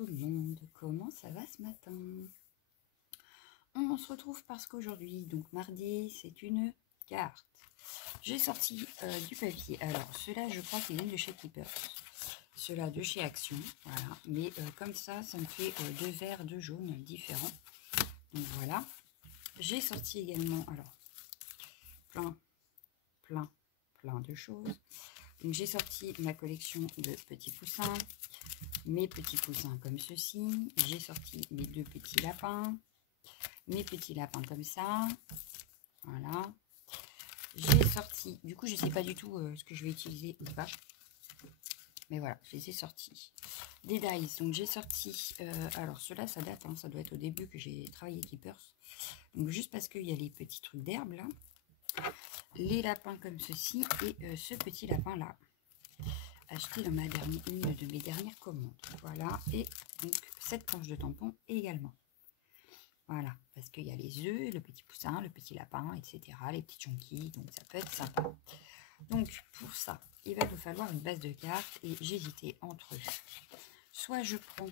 tout le monde, comment ça va ce matin? On se retrouve parce qu'aujourd'hui, donc mardi, c'est une carte. J'ai sorti du papier. Alors, ceux-là, je crois qu'ils viennent de chez Keepers. Ceux-là de chez Action, voilà. Mais comme ça me fait deux verts, deux jaunes différents. Donc voilà. J'ai sorti également, alors, plein de choses. Donc j'ai sorti ma collection de petits poussins. Mes petits poussins comme ceci. J'ai sorti mes deux petits lapins. Mes petits lapins comme ça. Voilà. J'ai sorti, du coup je sais pas du tout ce que je vais utiliser ou pas. Mais voilà, je les ai sortis. Des dice, donc j'ai sorti, alors ceux-là ça date, hein, ça doit être au début que j'ai travaillé Keepers. Donc juste parce qu'il y a les petits trucs d'herbe là. Les lapins comme ceci et ce petit lapin là. Acheté dans une de mes dernières commandes. Voilà, et donc cette planche de tampon également. Voilà, parce qu'il y a les œufs, le petit poussin, le petit lapin, etc. Les petits chunky, donc ça peut être sympa. Donc pour ça, il va nous falloir une base de cartes et j'hésitais entre soit je prends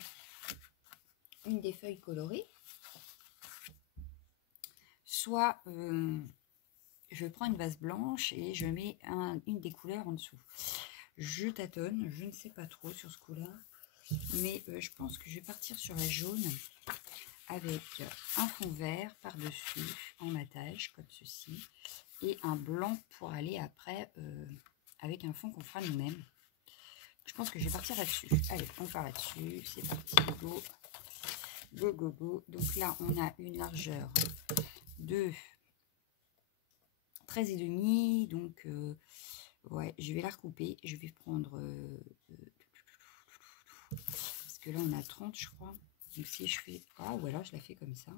une des feuilles colorées, soit je prends une base blanche et je mets une des couleurs en dessous. Je tâtonne, je ne sais pas trop sur ce coup-là, mais je pense que je vais partir sur la jaune avec un fond vert par-dessus en matage comme ceci et un blanc pour aller après avec un fond qu'on fera nous-mêmes. Je pense que je vais partir là-dessus. Allez, on part là-dessus, c'est parti, go, go, go, go. Donc là, on a une largeur de 13,5, donc ouais, je vais la recouper, je vais prendre, parce que là on a 30 je crois, donc si je fais, ou alors je la fais comme ça,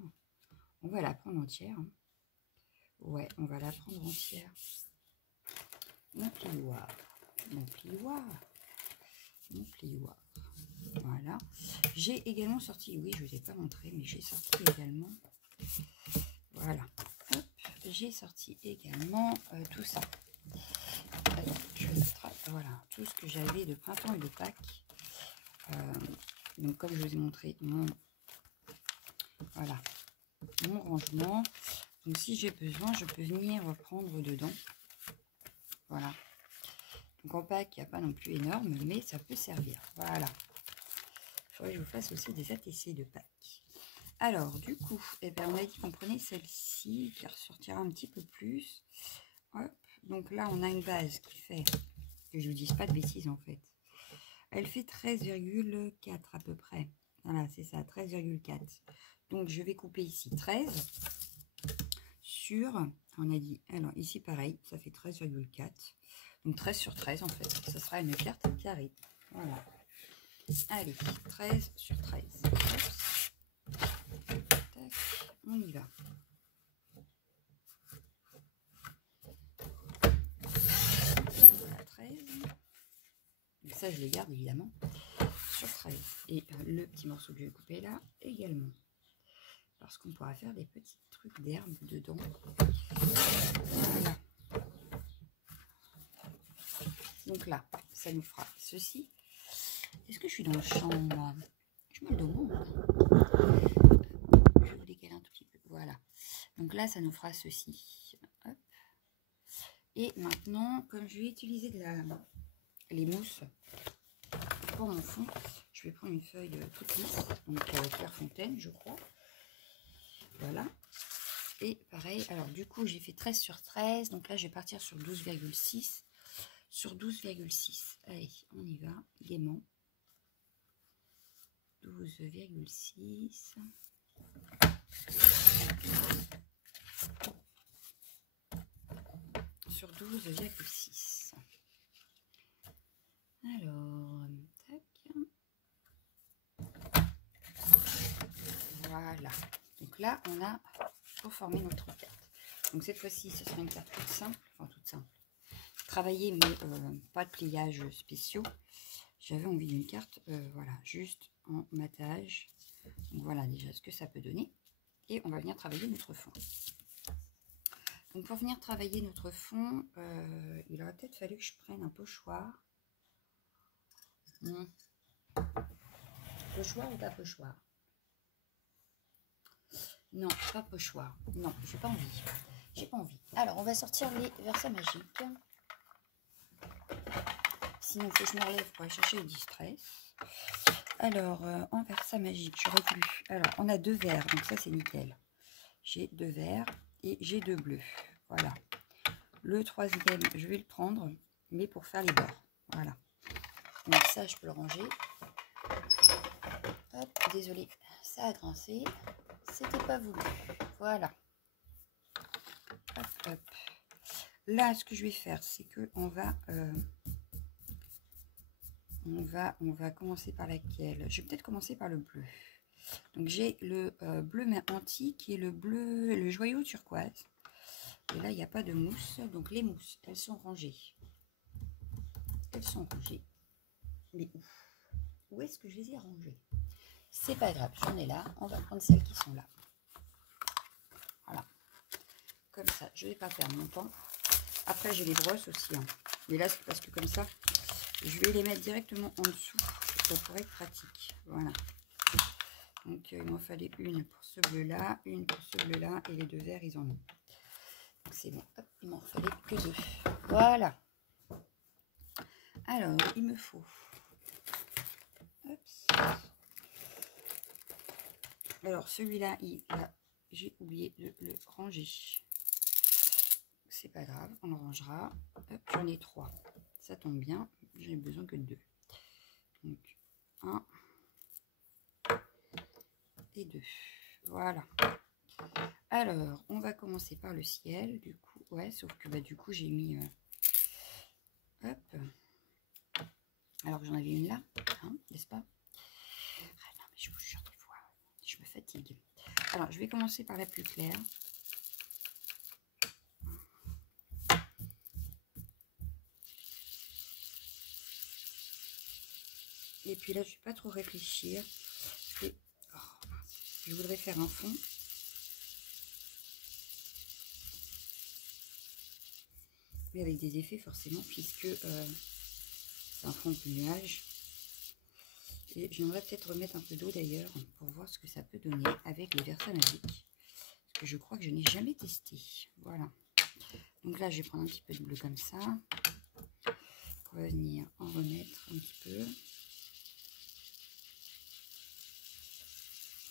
on va la prendre entière, hein. Ouais, on va la prendre entière. Mon plioir, mon plioir, mon plioir. Voilà. J'ai également sorti, oui, je ne vous ai pas montré, mais j'ai sorti également, voilà. Hop, j'ai sorti également tout ça. Alors, je rattrape, voilà, tout ce que j'avais de printemps et de Pâques. Donc, comme je vous ai montré, voilà, mon rangement. Donc, si j'ai besoin, je peux venir prendre dedans. Voilà. Donc en Pâques, il n'y a pas non plus énorme, mais ça peut servir. Voilà. Il faudrait que je vous fasse aussi des ATC de Pâques. Alors, du coup, eh bien, on a dit qu'on prenait celle-ci, qui ressortira un petit peu plus. Hop. Donc là, on a une base qui fait, que je ne vous dise pas de bêtises en fait. Elle fait 13,4 à peu près. Voilà, c'est ça, 13,4. Donc, je vais couper ici 13 sur, on a dit, alors ici pareil, ça fait 13,4. Donc 13 sur 13 en fait, ça sera une carte carrée. Voilà. Allez, 13 sur 13. Tac, on y va. Voilà, 13. Donc ça, je les garde évidemment. Sur 13. Et le petit morceau que je vais couper là également. Parce qu'on pourra faire des petits trucs d'herbe dedans. Voilà. Donc là, ça nous fera ceci. Est-ce que je suis dans le champ là? Je me le demande. Je vous décale un tout petit peu. Voilà. Donc là, ça nous fera ceci. Hop. Et maintenant, comme je vais utiliser les mousses pour mon fond, je vais prendre une feuille toute lisse, donc Clairefontaine, je crois. Voilà. Et pareil, alors du coup, j'ai fait 13 sur 13. Donc là, je vais partir sur 12,6. Sur 12,6. Allez, on y va, gaiement. 12,6. Sur 12,6. Alors, tac. Voilà. Donc là, on a pour former notre carte. Donc cette fois-ci, ce sera une carte toute simple. Enfin, toute simple. Travailler, mais pas de pliage spéciaux. J'avais envie d'une carte, voilà, juste en matage. Donc voilà déjà ce que ça peut donner. Et on va venir travailler notre fond. Donc pour venir travailler notre fond, il aurait peut-être fallu que je prenne un pochoir. Pochoir ou pas pochoir? Non, pas pochoir. Non, j'ai pas envie. J'ai pas envie. Alors, on va sortir les versets magiques. Sinon, il faut que je me relève pour aller chercher le distress. Alors, en verset magique, j'aurais pu... Alors, on a 2 verts, donc ça, c'est nickel. J'ai 2 verts et j'ai 2 bleus. Voilà. Le 3e, je vais le prendre, mais pour faire les bords. Voilà. Donc ça, je peux le ranger. Hop, désolé, ça a grincé. C'était pas voulu. Voilà. Hop, hop. Là, ce que je vais faire, c'est que on va commencer par laquelle? Je vais peut-être commencer par le bleu. Donc j'ai le bleu mais antique qui est le bleu, le joyau turquoise. Et là, il n'y a pas de mousse. Donc les mousses, elles sont rangées. Elles sont rangées. Mais où est-ce que je les ai rangées? C'est pas grave, j'en ai là. On va prendre celles qui sont là. Voilà. Comme ça, je vais pas perdre mon temps. Après, j'ai les brosses aussi. Hein. Mais là, c'est parce que comme ça, je vais les mettre directement en dessous. Ça pourrait être pratique. Voilà. Donc, il m'en fallait une pour ce bleu-là, une pour ce bleu-là. Et les 2 verts, ils en ont. Donc, c'est bon. Hop, il m'en fallait que 2. Voilà. Alors, il me faut... Hop. Alors, celui-là, j'ai oublié de le ranger. C'est pas grave, on le rangera. J'en ai 3. Ça tombe bien. J'en ai besoin que de 2. Donc, 1 et 2. Voilà. Alors, on va commencer par le ciel. Du coup, ouais, sauf que bah, du coup, j'ai mis... hop. Alors que j'en avais une là, hein, n'est-ce pas? Ah non, mais je vous jure, des fois, je me fatigue. Alors, je vais commencer par la plus claire. Et puis là, je ne vais pas trop réfléchir. Et, oh, je voudrais faire un fond. Mais avec des effets forcément, puisque c'est un fond de nuage. Et j'aimerais peut-être remettre un peu d'eau d'ailleurs, pour voir ce que ça peut donner avec les versets magiques. Parce que je crois que je n'ai jamais testé. Voilà. Donc là, je vais prendre un petit peu de bleu comme ça. On va venir en remettre un petit peu.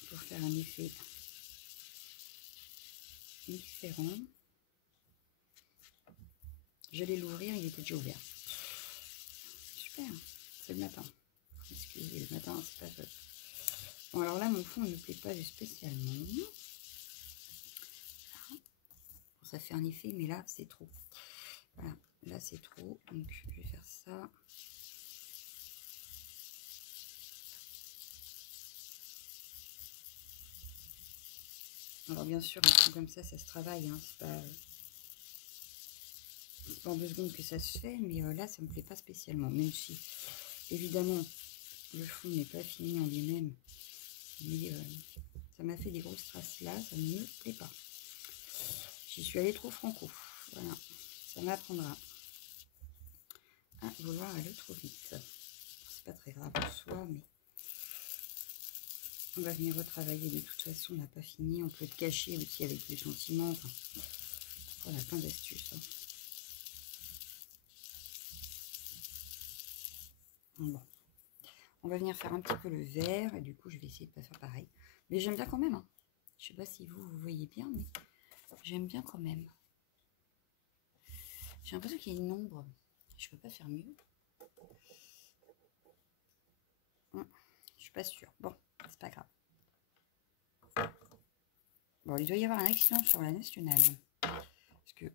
Pour faire un effet différent. J'allais l'ouvrir, il était déjà ouvert. Super, c'est le matin. Excusez, le matin, c'est pas top. Bon, alors là, mon fond ne me plaît pas spécialement. Bon, ça fait un effet, mais là, c'est trop. Voilà, là, c'est trop. Donc, je vais faire ça. Alors, bien sûr, un fond comme ça se travaille. Hein, c'est pas en 2 secondes que ça se fait, mais là, ça me plaît pas spécialement. Même si, évidemment, le fond n'est pas fini en lui-même. Mais ça m'a fait des grosses traces là, ça ne me plaît pas. J'y suis allée trop franco. Voilà, ça m'apprendra à vouloir aller trop vite. C'est pas très grave en soi, mais on va venir retravailler. De toute façon, on n'a pas fini. On peut le cacher aussi avec les sentiments. Enfin, on a plein d'astuces. Hein. Bon. On va venir faire un petit peu le vert. Et du coup, je vais essayer de ne pas faire pareil. Mais j'aime bien quand même. Hein. Je sais pas si vous voyez bien, mais j'aime bien quand même. J'ai l'impression qu'il y a une ombre. Je peux pas faire mieux. Je suis pas sûre. Bon, c'est pas grave. Bon, il doit y avoir un accident sur la nationale. Parce que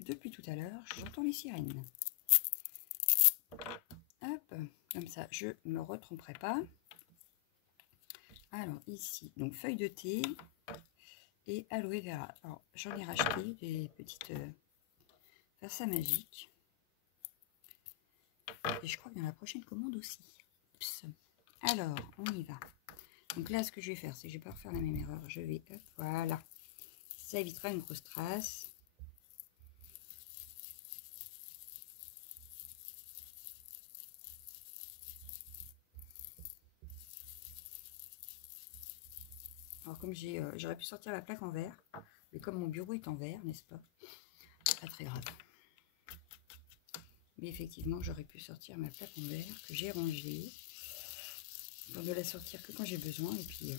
depuis tout à l'heure, j'entends les sirènes. Hop, comme ça, je ne me retromperai pas. Alors, ici, donc feuille de thé et aloe vera. Alors, j'en ai racheté des petites versets magiques. Et je crois qu'il y en a la prochaine commande aussi. Oups. Alors, on y va. Donc là, ce que je vais faire, c'est que je ne vais pas refaire la même erreur. Je vais, hop, voilà. Ça évitera une grosse trace. Alors comme j'aurais pu sortir la plaque en verre, mais comme mon bureau est en verre, n'est-ce pas? Pas très grave. Mais effectivement, j'aurais pu sortir ma plaque en verre que j'ai rangée pour ne la sortir que quand j'ai besoin. Et puis,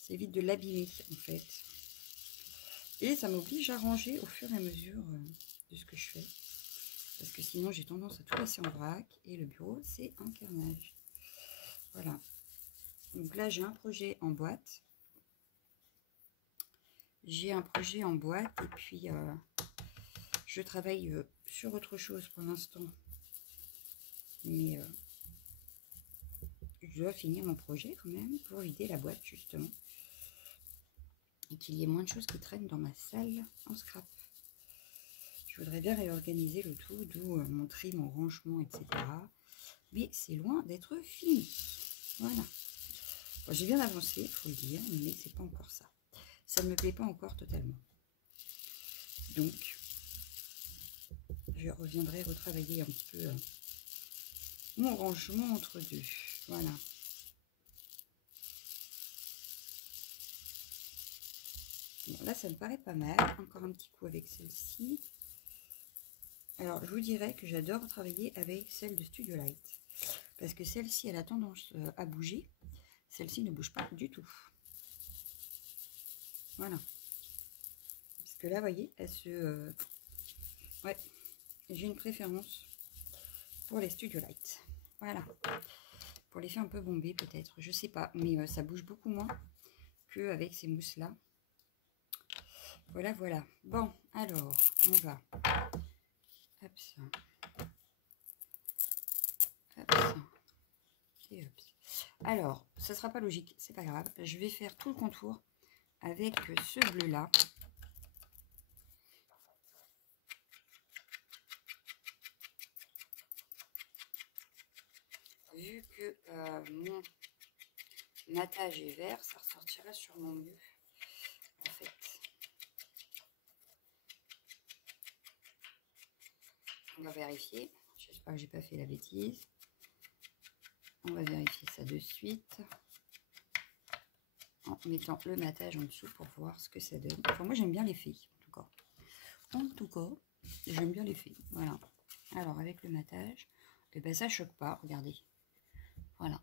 ça évite de l'abîmer en fait. Et ça m'oblige à ranger au fur et à mesure de ce que je fais. Parce que sinon, j'ai tendance à tout laisser en vrac. Et le bureau, c'est un carnage. Voilà. Donc là, j'ai un projet en boîte. J'ai un projet en boîte. Et puis, je travaille sur autre chose pour l'instant. Mais je dois finir mon projet quand même pour vider la boîte, justement. Et qu'il y ait moins de choses qui traînent dans ma salle en scrap. Je voudrais bien réorganiser le tout, d'où mon tri, mon rangement, etc. Mais c'est loin d'être fini. Voilà. Bon, j'ai bien avancé, il faut le dire, mais c'est pas encore ça. Ça ne me plaît pas encore totalement. Donc, je reviendrai retravailler un petit peu mon rangement entre deux. Voilà. Bon, là, ça me paraît pas mal. Encore un petit coup avec celle-ci. Alors, je vous dirais que j'adore travailler avec celle de Studio Light. Parce que celle-ci, elle a tendance à bouger. Celle-ci ne bouge pas du tout. Voilà. Parce que là, vous voyez, elle se... Ouais, j'ai une préférence pour les Studio Light. Voilà. Pour l'effet un peu bombé, peut-être. Je sais pas. Mais ça bouge beaucoup moins qu'avec ces mousses-là. Voilà, voilà. Bon, alors, on va... Hop, ça. Hop, ça. Et hop. Alors, ça sera pas logique, c'est pas grave. Je vais faire tout le contour avec ce bleu-là. Vu que mon matage est vert, ça ressortira sûrement mieux, en fait. On va vérifier. J'espère que j'ai pas fait la bêtise. On va vérifier ça de suite. En mettant le matage en dessous pour voir ce que ça donne. Enfin, moi, j'aime bien l'effet, en tout cas. En tout cas, j'aime bien l'effet. Voilà. Alors, avec le matage, et ben, ça choque pas, regardez. Voilà.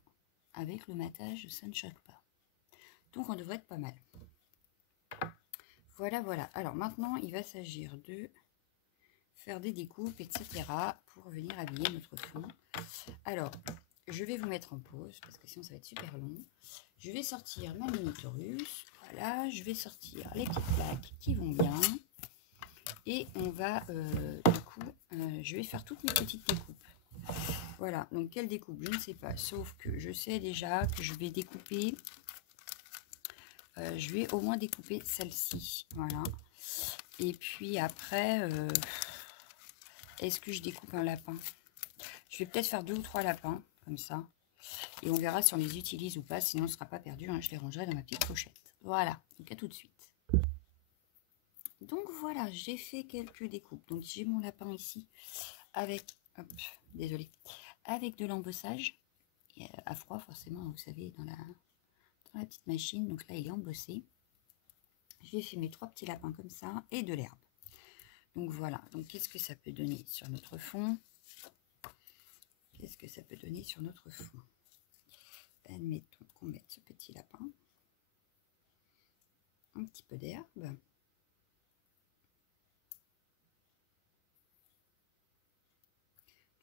Avec le matage, ça ne choque pas. Donc, on devrait être pas mal. Voilà, voilà. Alors, maintenant, il va s'agir de faire des découpes, etc. pour venir habiller notre fond. Alors, je vais vous mettre en pause parce que sinon, ça va être super long. Je vais sortir ma Minotaurus. Voilà, je vais sortir les petites plaques qui vont bien. Et on va, du coup, je vais faire toutes mes petites découpes. Voilà, donc quelle découpe, je ne sais pas. Sauf que je sais déjà que je vais découper, je vais au moins découper celle-ci. Voilà. Et puis après, est-ce que je découpe un lapin? Je vais peut-être faire 2 ou 3 lapins, comme ça. Et on verra si on les utilise ou pas, sinon on ne sera pas perdu. Hein, je les rangerai dans ma petite pochette. Voilà, donc à tout de suite. Donc voilà, j'ai fait quelques découpes. Donc j'ai mon lapin ici avec, hop, désolé, avec de l'embossage à froid forcément, vous savez, dans la petite machine. Donc là, il est embossé. J'ai fait mes 3 petits lapins comme ça et de l'herbe. Donc voilà, donc qu'est-ce que ça peut donner sur notre fond? Qu'est-ce que ça peut donner sur notre fond? Admettons qu'on mette ce petit lapin. Un petit peu d'herbe.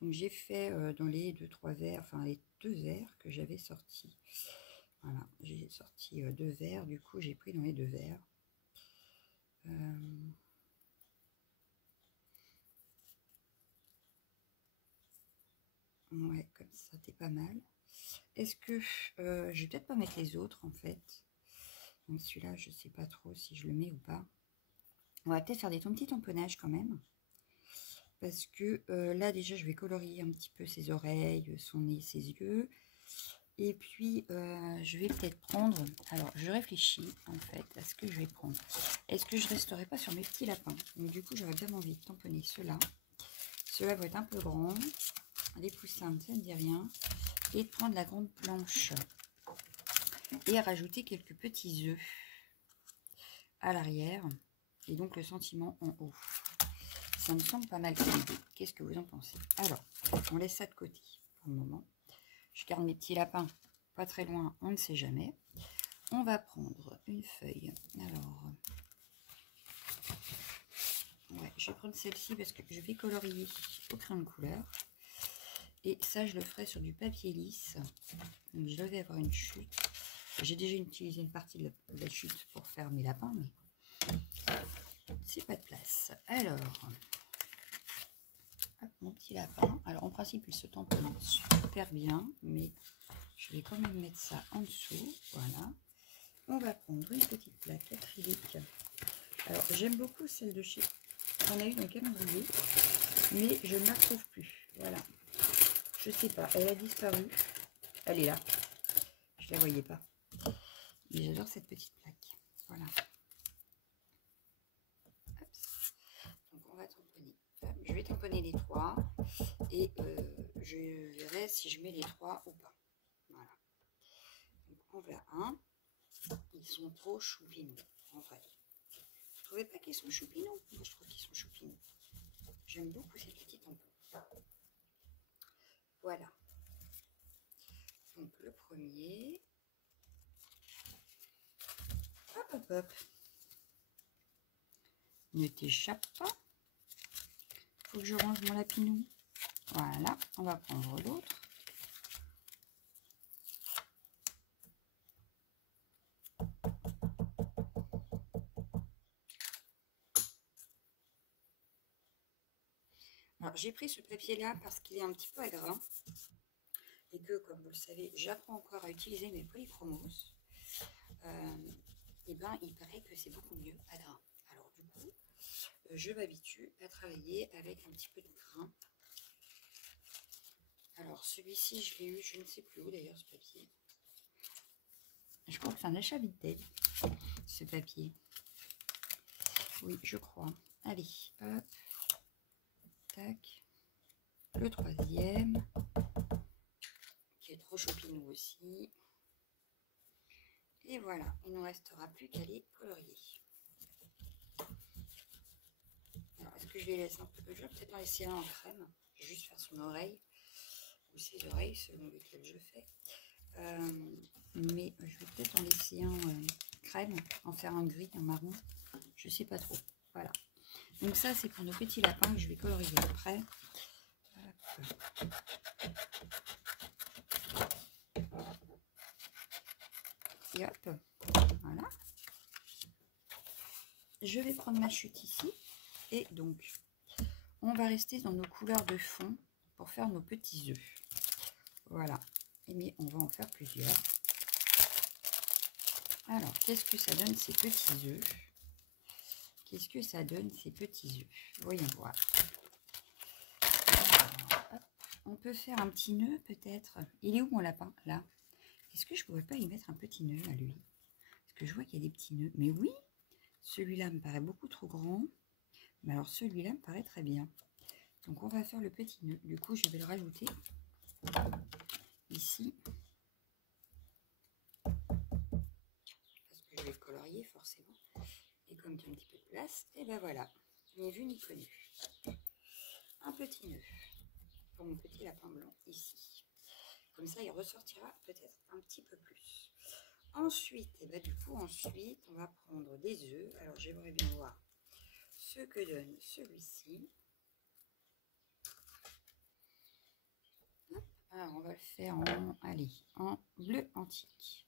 Donc j'ai fait dans les 2-3 verres, enfin les 2 verres que j'avais sortis. Voilà, j'ai sorti 2 verres, du coup j'ai pris dans les 2 verres. Ouais, comme ça, c'est pas mal. Est-ce que je vais peut-être pas mettre les autres en fait. Donc celui-là, je sais pas trop si je le mets ou pas. On va peut-être faire des petits tamponnages quand même. Parce que là déjà, je vais colorier un petit peu ses oreilles, son nez, ses yeux. Et puis, je vais peut-être prendre... Alors, je réfléchis en fait à ce que je vais prendre. Est-ce que je resterai pas sur mes petits lapins? Donc du coup, j'aurais bien envie de tamponner ceux-là. Ceux-là vont être un peu grands. Les poussins, ça ne dit rien. Et de prendre la grande planche et rajouter quelques petits œufs à l'arrière et donc le sentiment en haut. Ça me semble pas mal comme idée. Qu'est-ce que vous en pensez? Alors, on laisse ça de côté pour le moment. Je garde mes petits lapins pas très loin, on ne sait jamais. On va prendre une feuille. Alors, ouais, je vais prendre celle-ci parce que je vais colorier au crayon de couleur. Et ça, je le ferai sur du papier lisse. Donc, je devais avoir une chute. J'ai déjà utilisé une partie de la chute pour faire mes lapins, mais c'est pas de place. Alors, hop, mon petit lapin. Alors, en principe, il se tamponne super bien, mais je vais quand même mettre ça en dessous. Voilà. On va prendre une petite plaque acrylique. Alors, j'aime beaucoup celle de chez... On a eu dans le calendrier, mais je ne la retrouve plus. Voilà. Je sais pas, elle a disparu. Elle est là. Je la voyais pas. Mais j'adore cette petite plaque. Voilà. Hop. Donc, on va tamponner. Je vais tamponner les trois. Et je verrai si je mets les trois ou pas. Voilà. Donc, on verra un. Ils sont trop choupinous, en vrai. Vous trouvez pas qu'ils sont choupinous? Moi, je trouve qu'ils sont choupinous. J'aime beaucoup ces petits tampons. Voilà. Donc, le premier. Hop, hop, hop. Ne t'échappe pas. Faut que je range mon lapinou. Voilà. On va prendre l'autre. Alors, j'ai pris ce papier-là parce qu'il est un petit peu à grain. Et que, comme vous le savez, j'apprends encore à utiliser mes polychromos. Et ben, il paraît que c'est beaucoup mieux à grain. Alors, du coup, je m'habitue à travailler avec un petit peu de grain. Alors, celui-ci, je l'ai eu, je ne sais plus où d'ailleurs, ce papier. Je crois que c'est un achat Vinted, ce papier. Oui, je crois. Allez, hop. Tac. Le troisième, qui est trop choupinou aussi. Et voilà, il ne nous restera plus qu'à les colorier. Alors, est-ce que je les laisse un peu? Je vais peut-être en laisser un en crème. Je vais juste faire son oreille ou ses oreilles, selon lequel je fais. Mais je vais peut-être en laisser un crème, en faire un gris, un marron. Je sais pas trop. Voilà. Donc ça, c'est pour nos petits lapins que je vais colorier après. Et hop, voilà. Je vais prendre ma chute ici. Et donc, on va rester dans nos couleurs de fond pour faire nos petits œufs. Voilà. Mais on va en faire plusieurs. Alors, qu'est-ce que ça donne ces petits œufs? Qu'est-ce que ça donne ces petits œufs? Voyons voir. Alors, hop. On peut faire un petit nœud peut-être. Il est où mon lapin? Là. Est-ce que je pourrais pas y mettre un petit nœud à lui? Parce que je vois qu'il y a des petits nœuds. Mais oui, celui-là me paraît beaucoup trop grand. Mais alors celui-là me paraît très bien. Donc on va faire le petit nœud. Du coup, je vais le rajouter ici. Parce que je vais le colorier forcément. Et comme il y a un petit peu de place, et ben voilà. Ni vu ni connu. Un petit nœud pour mon petit lapin blanc ici. Comme ça, il ressortira peut-être un petit peu plus. Ensuite, et ben du coup, ensuite, on va prendre des œufs. Alors, j'aimerais bien voir ce que donne celui-ci. Alors, on va le faire en, allez, en bleu antique.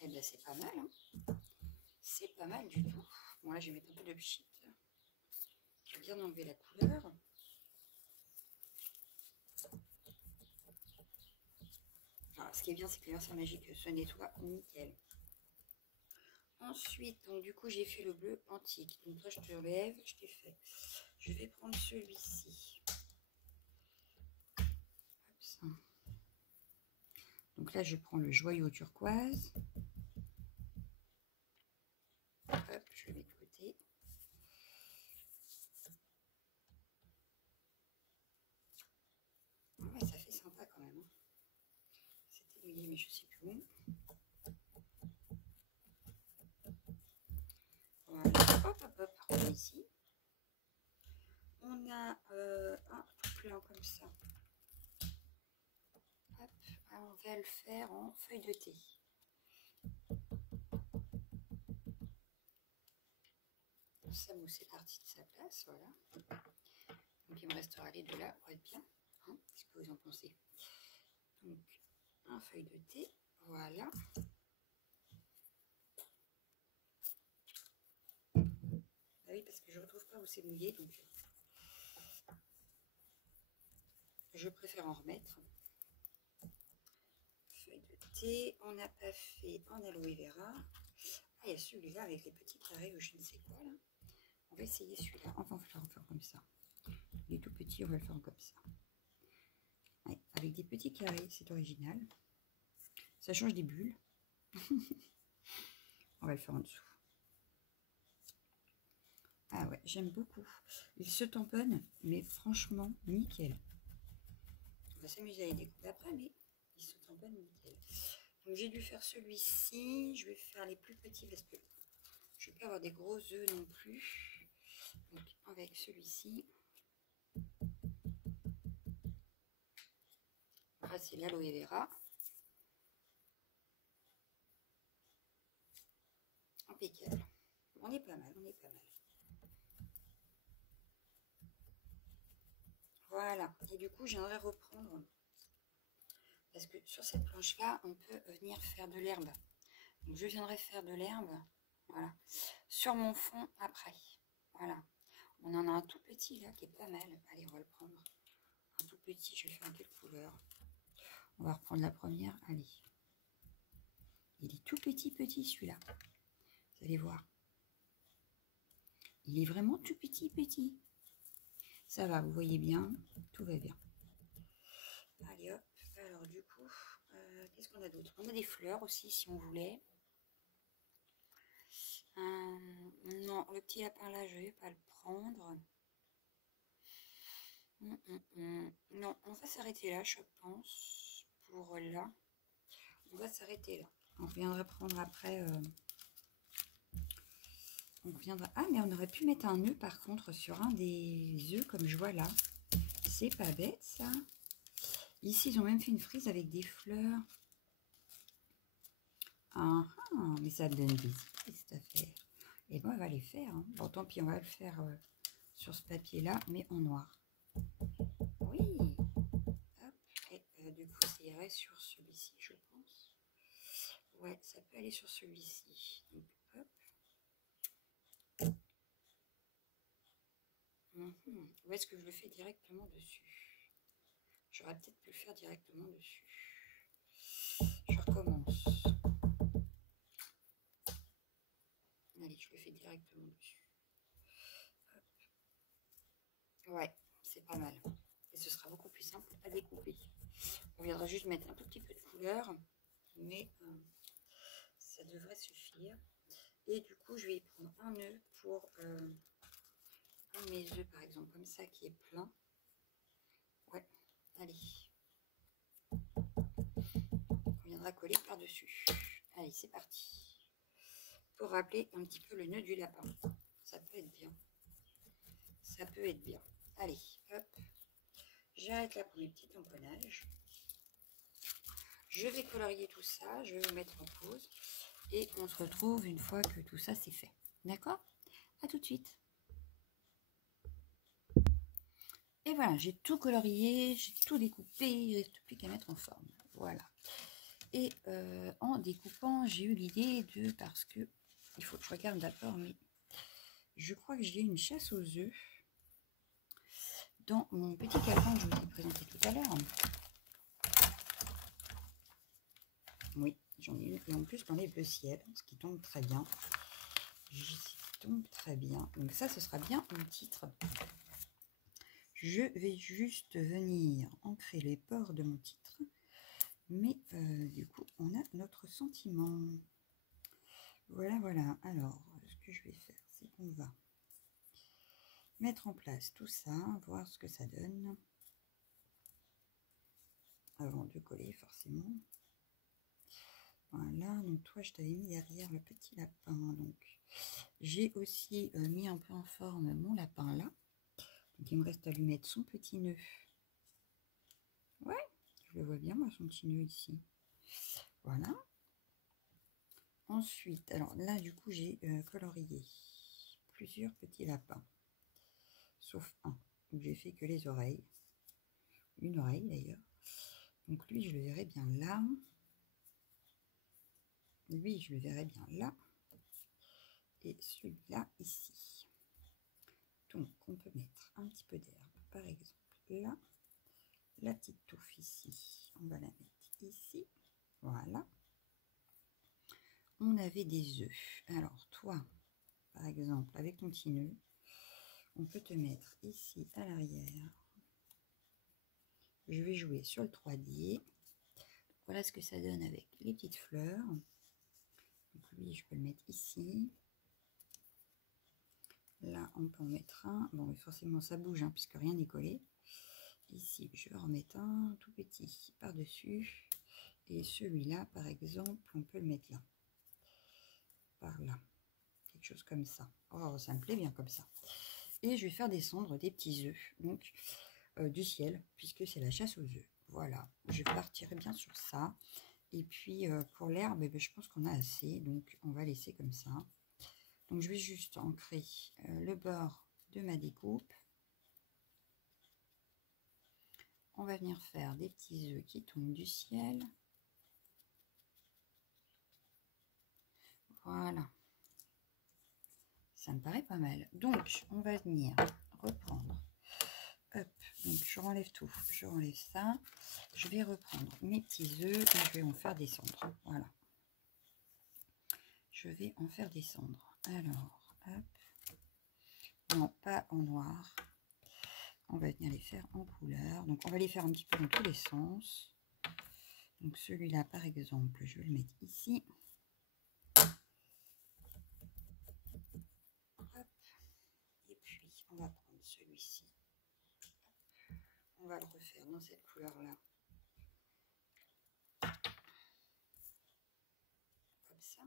Et bien, c'est pas mal, hein. C'est pas mal du tout. Bon, là, je vais mettre un peu de pchit. Je vais bien enlever la couleur. Alors, ce qui est bien, c'est que l'instant magique se nettoie nickel. Ensuite, donc du coup, j'ai fait le bleu antique. Donc toi, je te lève, je t'ai fait. Je vais prendre celui-ci. Donc là, je prends le joyau turquoise. mouillé, mais je sais plus où. Voilà, hop, hop, hop, ici. On a un tout plein comme ça. Hop, on va le faire en feuille de thé. Ça mousse est parti de sa place, voilà. Donc il me restera les deux là pour être bien. Hein, qu'est-ce que vous en pensez? Donc un feuille de thé, voilà. Ah oui, parce que je ne retrouve pas où c'est mouillé, donc je préfère en remettre. Feuille de thé, on n'a pas fait en aloe vera. Ah, il y a celui-là avec les petits carrés ou je ne sais quoi là. On va essayer celui-là. Enfin, on va le faire comme ça. Il est tout petit, on va le faire comme ça. Ouais, avec des petits carrés, c'est original. Ça change des bulles. On va le faire en dessous. Ah ouais, j'aime beaucoup. Il se tamponne, mais franchement, nickel. On va s'amuser à les découper après, mais il se tamponne nickel. Donc j'ai dû faire celui-ci. Je vais faire les plus petits parce que je ne vais pas avoir des gros œufs non plus. Donc avec celui-ci. Ah, c'est l'aloe vera. Impeccable. On est pas mal, on est pas mal. Voilà. Et du coup, j'aimerais reprendre. Parce que sur cette planche-là, on peut venir faire de l'herbe. Donc je viendrai faire de l'herbe. Voilà. Sur mon fond après. Voilà. On en a un tout petit là qui est pas mal. Allez, on va le prendre. Un tout petit, je vais faire en quelle couleur? On va reprendre la première. Allez. Il est tout petit celui-là. Vous allez voir. Il est vraiment tout petit. Ça va, vous voyez bien. Tout va bien. Allez hop. Alors du coup, qu'est-ce qu'on a d'autre? On a des fleurs aussi si on voulait. Non, le petit lapin là, je vais pas le prendre. Non, on va s'arrêter là, je pense. Pour là. On va s'arrêter là. On reviendra prendre après. On reviendra. Ah, mais on aurait pu mettre un nœud par contre sur un des œufs comme je vois là. C'est pas bête ça. Ici, ils ont même fait une frise avec des fleurs. Ah, mais ça donne des idées cette affaire. Et bon, on va les faire. Hein. Bon, tant pis, on va le faire sur ce papier-là, mais en noir. Oui. Hop. Et du coup, ça irait sur celui-ci, je pense. Ouais, ça peut aller sur celui-ci. Donc, hop. Ou est-ce que je le fais directement dessus? J'aurais peut-être pu le faire directement dessus. Je recommence. Allez, je le fais directement dessus. Hop. Ouais, c'est pas mal. Et ce sera beaucoup plus simple à découper. On viendra juste mettre un tout petit peu de couleur, mais ça devrait suffire. Et du coup, je vais prendre un nœud pour un de mes œufs, par exemple, comme ça, qui est plein. Ouais, allez. On viendra coller par-dessus. Allez, c'est parti. Pour rappeler un petit peu le nœud du lapin. Ça peut être bien. Ça peut être bien. Allez, hop. J'arrête là pour mes petits tamponnages. Je vais colorier tout ça. Je vais vous mettre en pause. Et on se retrouve une fois que tout ça c'est fait. D'accord? À tout de suite. Et voilà, j'ai tout colorié, j'ai tout découpé. Il ne reste plus qu'à mettre en forme. Voilà. Et en découpant, j'ai eu l'idée de... Parce que... Il faut que je regarde d'abord, mais... Je crois que j'ai une chasse aux œufs dans mon petit calepin que je vous ai présenté tout à l'heure. Oui, j'en ai une. Et en plus, dans les bleu ciel, ce qui tombe très bien. Ce tombe très bien. Donc ça, ce sera bien le titre. Je vais juste venir ancrer les bords de mon titre. Mais du coup, on a notre sentiment. Voilà, voilà. Alors, ce que je vais faire, c'est qu'on va mettre en place tout ça, voir ce que ça donne. Avant de coller, forcément. Voilà, donc toi, je t'avais mis derrière le petit lapin. Donc, j'ai aussi mis un peu en forme mon lapin là. Donc, il me reste à lui mettre son petit nœud. Ouais, je le vois bien, moi, son petit nœud ici. Voilà. Ensuite, alors là, du coup, j'ai colorié plusieurs petits lapins. Sauf un, où j'ai fait que les oreilles. Une oreille, d'ailleurs. Donc, lui, je le verrai bien là. Lui, je le verrai bien là. Et celui-là, ici. Donc, on peut mettre un petit peu d'herbe, par exemple, là. La petite touffe ici, on va la mettre ici. Voilà. On avait des œufs. Alors, toi, par exemple, avec ton petit nœud, on peut te mettre ici à l'arrière. Je vais jouer sur le 3D. Voilà ce que ça donne avec les petites fleurs. Donc, lui, je peux le mettre ici. Là, on peut en mettre un. Bon, mais forcément, ça bouge, hein, puisque rien n'est collé. Ici, je vais en remettre un tout petit par-dessus. Et celui-là, par exemple, on peut le mettre là. Par là. Quelque chose comme ça. Oh, ça me plaît bien comme ça. Et je vais faire descendre des petits œufs, donc du ciel, puisque c'est la chasse aux œufs. Voilà, je partirai bien sur ça. Et puis, pour l'herbe, eh bien, je pense qu'on a assez, donc on va laisser comme ça. Donc, je vais juste ancrer le bord de ma découpe. On va venir faire des petits œufs qui tombent du ciel. Voilà. Ça me paraît pas mal. Donc, on va venir reprendre. Hop, donc je renlève tout. Je renlève ça. Je vais reprendre mes petits œufs et je vais en faire descendre. Voilà. Je vais en faire descendre. Alors, hop. Non, pas en noir. On va venir les faire en couleur. Donc, on va les faire un petit peu dans tous les sens. Donc, celui-là, par exemple, je vais le mettre ici. Hop. Et puis, on va prendre celui-ci. On va le refaire dans cette couleur-là. Comme ça.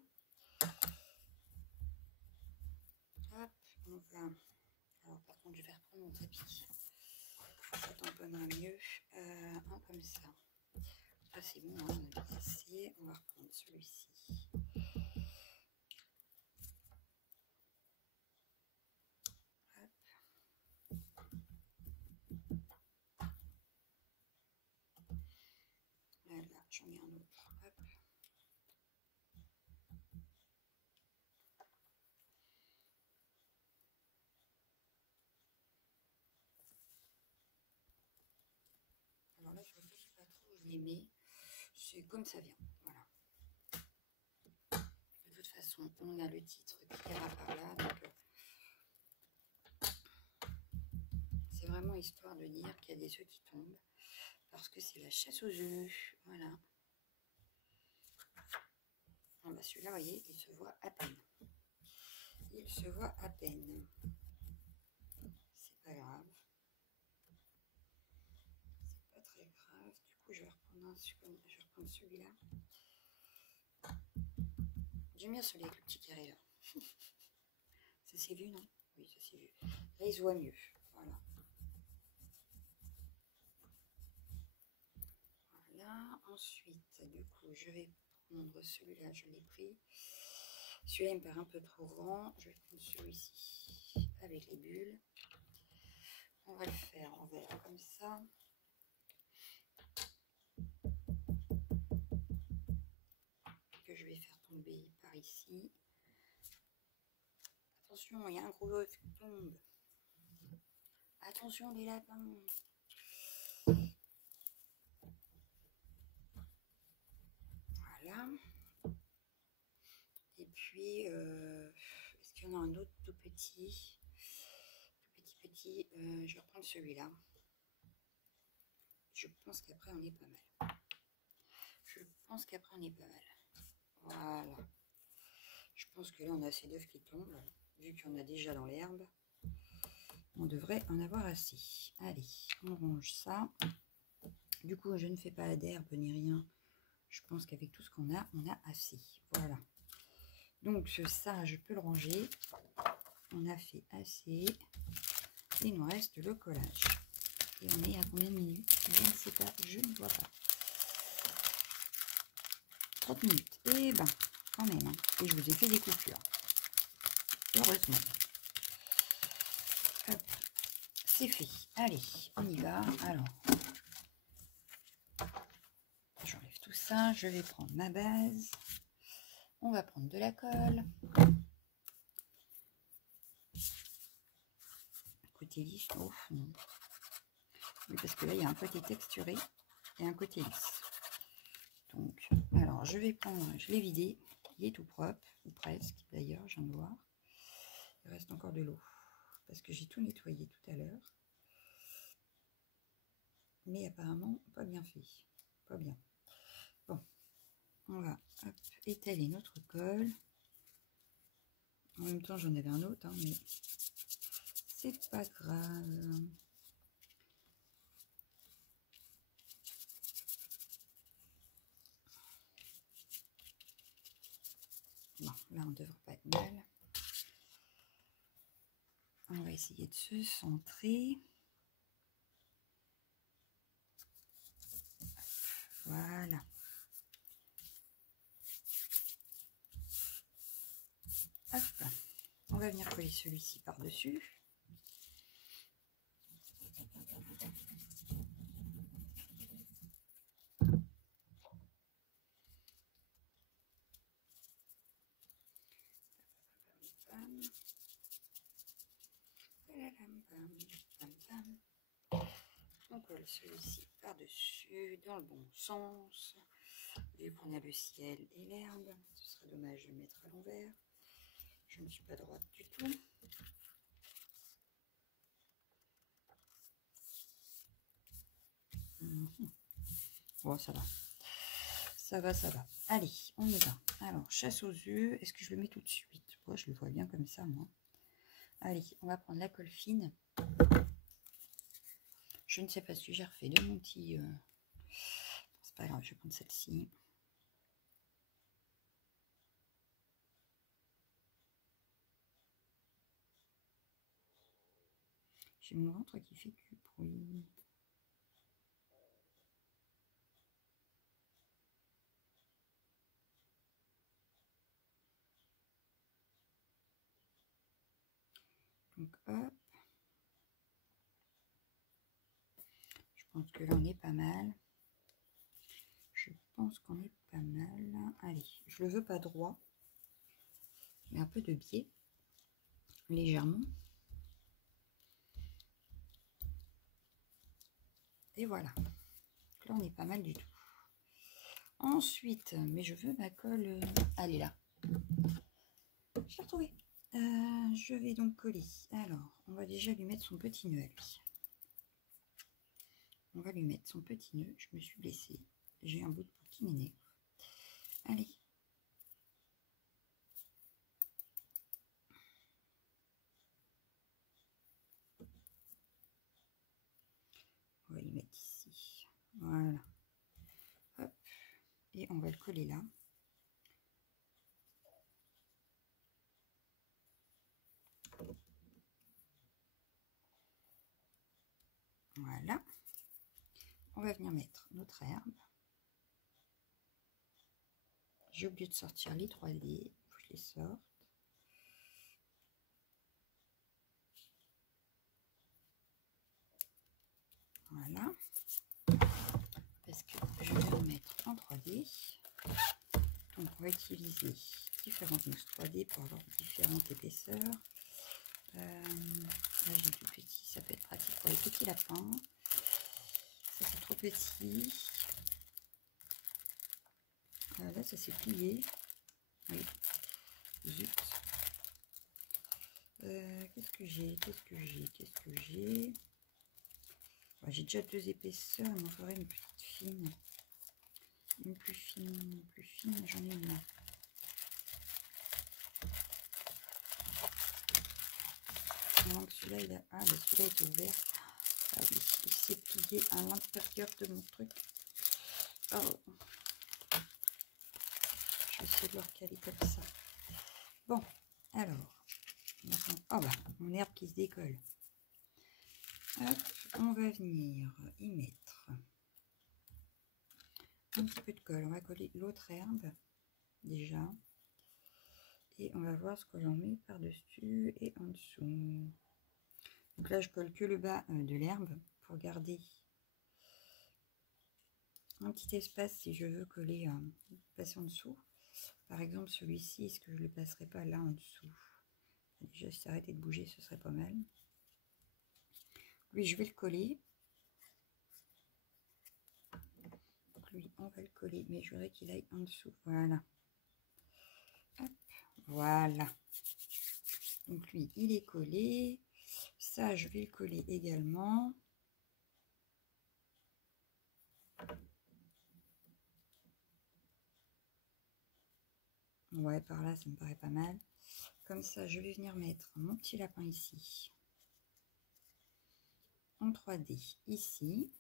Hop, on va... Alors, par contre, je vais reprendre mon tapis. Ça tamponnera mieux. Un comme ça. Ah, c'est bon, hein, on a bien assez. On va reprendre celui-ci. Là, j'en ai un autre. Hop. Alors là, je ne réfléchis pas trop, je les mets. C'est comme ça vient. Voilà. De toute façon, on a le titre qui ira par là. Donc, c'est vraiment histoire de dire qu'il y a des œufs qui tombent. Parce que c'est la chasse aux œufs. Voilà. Ah bah celui-là, vous voyez, il se voit à peine. Il se voit à peine. C'est pas grave. C'est pas très grave. Du coup, je vais reprendre celui-là. J'aime bien celui avec le petit carré là. Ça s'est vu, non? Oui, ça s'est vu. Là, il se voit mieux. Voilà. Voilà. Ensuite, du coup, je vais prendre celui-là. Je l'ai pris. Celui-là, il me paraît un peu trop grand. Je vais prendre celui-ci avec les bulles. On va le faire en vert comme ça. Que je vais faire tomber par ici. Attention, il y a un gros œuf qui tombe. Attention les lapins. Voilà. Et puis, est-ce qu'il y en a un autre tout petit? Tout petit. Je vais reprendre celui-là. Je pense qu'après, on est pas mal. Voilà. Je pense que là, on a assez d'œufs qui tombent. Vu qu'il y en a déjà dans l'herbe, on devrait en avoir assez. Allez, on range ça. Du coup, je ne fais pas d'herbe ni rien. Je pense qu'avec tout ce qu'on a, on a assez. Voilà. Donc ça, je peux le ranger. On a fait assez. Il nous reste le collage. Et on est à combien de minutes? Je ne sais pas, je ne vois pas. 30 minutes. Eh ben, quand même. Hein. Et je vous ai fait des coupures. Heureusement. Hop. C'est fait. Allez, on y va. Alors, j'enlève tout ça. Je vais prendre ma base. On va prendre de la colle. Côté lisse, au fond. Oui, parce que là, il y a un côté texturé et un côté lisse. Donc, alors, je vais prendre, je l'ai vidé. Il est tout propre, ou presque. D'ailleurs, je viens de voir. Il reste encore de l'eau. Parce que j'ai tout nettoyé tout à l'heure. Mais apparemment, pas bien fait. Pas bien. Bon, on va hop, étaler notre colle. En même temps, j'en avais un autre, hein, mais c'est pas grave. Bon, là, on devrait pas être mal. On va essayer de se centrer. Voilà. Hop. On va venir coller celui-ci par-dessus. On colle celui-ci par-dessus dans le bon sens. Vu qu'on a le ciel et l'herbe, ce serait dommage de le mettre à l'envers. Je ne suis pas droite du tout. Bon, ça va. Ça va, ça va. Allez, on y va. Alors, chasse aux œufs. Est-ce que je le mets tout de suite? Bon, je le vois bien comme ça, moi. Allez, on va prendre la colle fine. Je ne sais pas si j'ai refait de mon petit... C'est pas grave, je vais prendre celle-ci. J'ai mon ventre qui fait du bruit. Donc, hop. Je pense que là, on est pas mal. Je pense qu'on est pas mal. Allez, je le veux pas droit, mais un peu de biais, légèrement. Et voilà. Donc là, on est pas mal du tout. Ensuite, mais je veux ma colle... Elle est là. Je l'ai retrouvée. Je vais donc coller. Alors, on va déjà lui mettre son petit nœud à lui. On va lui mettre son petit nœud. Je me suis blessée. J'ai un bout de peau qui m'énerve. Allez. On va lui mettre ici. Voilà. Hop. Et on va le coller là. Voilà. On va venir mettre notre herbe. J'ai oublié de sortir les 3D. Faut que je les sorte. Voilà. Parce que je vais en mettre en 3D. Donc on va utiliser différentes mousses 3D pour avoir différentes épaisseurs. Là j'ai tout petit, ça peut être pratique pour les petits lapins. Ça c'est trop petit. Là ça s'est plié. Oui. Zut. Qu'est-ce que j'ai? J'ai déjà deux épaisseurs, il m'en faudrait une petite fine. Une plus fine, j'en ai une là. Donc celui-là, il a... Ah, bah celui-là est ouvert. Ah, il s'est plié à l'intérieur de mon truc. Oh. vais essayer de le recaler comme ça. Bon, alors. Oh bah, mon herbe qui se décolle. Hop, on va venir y mettre un petit peu de colle. On va coller l'autre herbe déjà. Et on va voir ce que l'on met par-dessus et en dessous. Donc là, je colle que le bas de l'herbe pour garder un petit espace si je veux coller, passer en dessous. Par exemple, celui-ci, est-ce que je ne le passerai pas là en dessous? Déjà, si ça arrêtait de bouger, ce serait pas mal. Lui, je vais le coller. Donc lui, on va le coller, mais je voudrais qu'il aille en dessous. Voilà. Hop, voilà. Donc lui, il est collé. Ça, je vais le coller également. Ouais, par là, ça me paraît pas mal. Comme ça, je vais venir mettre mon petit lapin ici. En 3D, ici.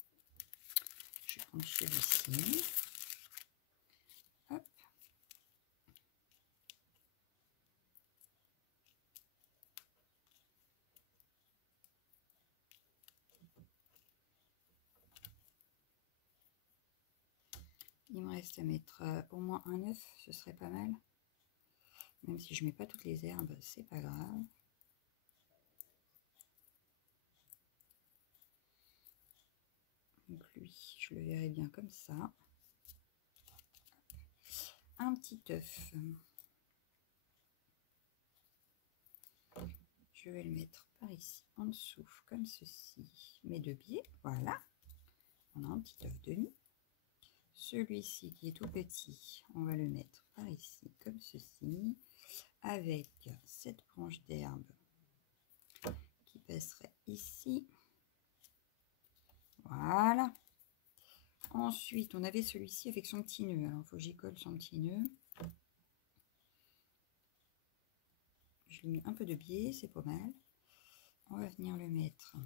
Je vais prendre celui-ci. Hop. Il me reste à mettre au moins un œuf, ce serait pas mal. Même si je mets pas toutes les herbes, c'est pas grave. Donc lui, je le verrai bien comme ça. Un petit œuf. Je vais le mettre par ici, en dessous, comme ceci. Mes deux pieds, voilà. On a un petit œuf de nid. Celui-ci qui est tout petit, on va le mettre par ici, comme ceci. Avec cette branche d'herbe qui passerait ici. Voilà. Ensuite, on avait celui-ci avec son petit nœud. Alors, il faut que j'y colle son petit nœud. Je lui mets un peu de biais, c'est pas mal. On va venir le mettre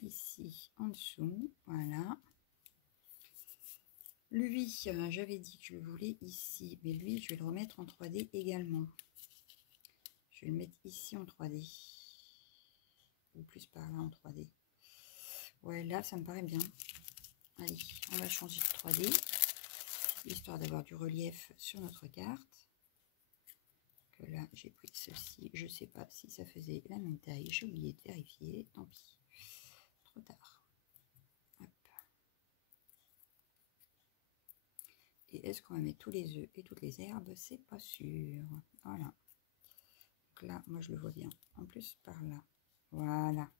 ici, en dessous. Voilà. Lui, j'avais dit que je le voulais ici. Mais lui, je vais le remettre en 3D également. Je vais le mettre ici en 3D. Ou plus par là en 3D. Ouais, là, ça me paraît bien. Allez, on va changer de 3D. Histoire d'avoir du relief sur notre carte. Que là, j'ai pris ceci. Je ne sais pas si ça faisait la même taille. J'ai oublié de vérifier. Tant pis. Trop tard. Hop. Et est-ce qu'on va mettre tous les œufs et toutes les herbes? C'est pas sûr. Voilà. Donc là, moi, je le vois bien. En plus, par là. Voilà.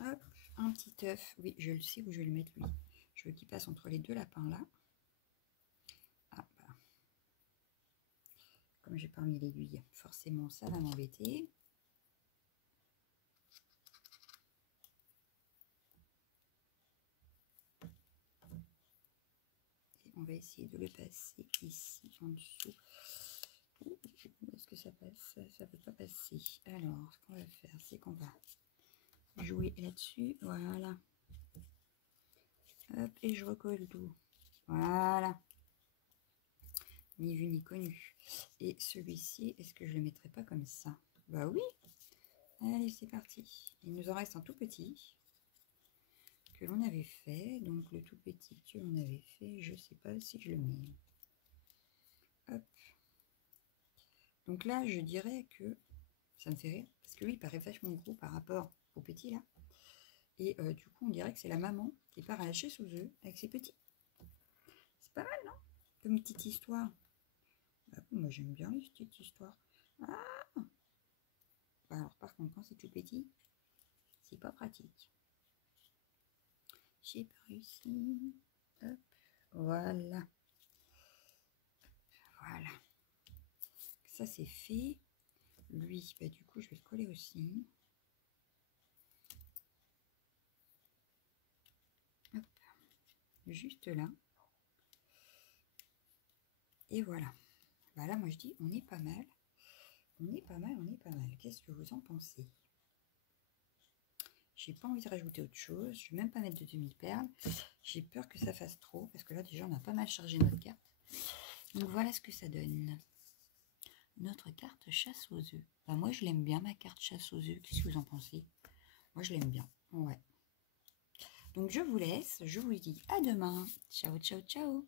Hop, un petit œuf. Oui, je le sais où je vais le mettre, lui. Je veux qu'il passe entre les deux lapins, là. Ah, bah. Comme j'ai pas mis l'aiguille, forcément, ça va m'embêter. Et on va essayer de le passer ici, en dessous. Est-ce que ça passe? Ça ne peut pas passer. Alors, ce qu'on va faire, c'est qu'on va jouer là-dessus. Voilà. Hop, et je recolle tout. Voilà. Ni vu ni connu. Et celui-ci, est-ce que je le mettrai pas comme ça? Bah oui. Allez, c'est parti. Il nous en reste un tout petit que l'on avait fait. Donc, le tout petit que l'on avait fait, je ne sais pas si je le mets. Hop. Donc là, je dirais que ça me fait rire. Parce que lui, il paraît vachement gros par rapport au petit là. Et du coup, on dirait que c'est la maman qui part à la chasse aux œufs avec ses petits. C'est pas mal, non? Comme une petite histoire. Bah, moi, j'aime bien les petites histoires. Ah! Bah, alors, par contre, quand c'est tout petit, c'est pas pratique. J'ai pas réussi. Hop. Voilà. Voilà. Ça, c'est fait. Lui, bah, du coup, je vais le coller aussi. Hop. Juste là. Et voilà. Bah là, moi, je dis, on est pas mal. On est pas mal, on est pas mal. Qu'est-ce que vous en pensez? J'ai pas envie de rajouter autre chose. Je vais même pas mettre de demi-perle. J'ai peur que ça fasse trop, parce que là, déjà, on a pas mal chargé notre carte. Donc, voilà ce que ça donne. Notre carte chasse aux œufs. Ben, moi, je l'aime bien, ma carte chasse aux œufs. Qu'est-ce que vous en pensez? Moi, je l'aime bien. Ouais. Donc, je vous laisse. Je vous dis à demain. Ciao, ciao, ciao.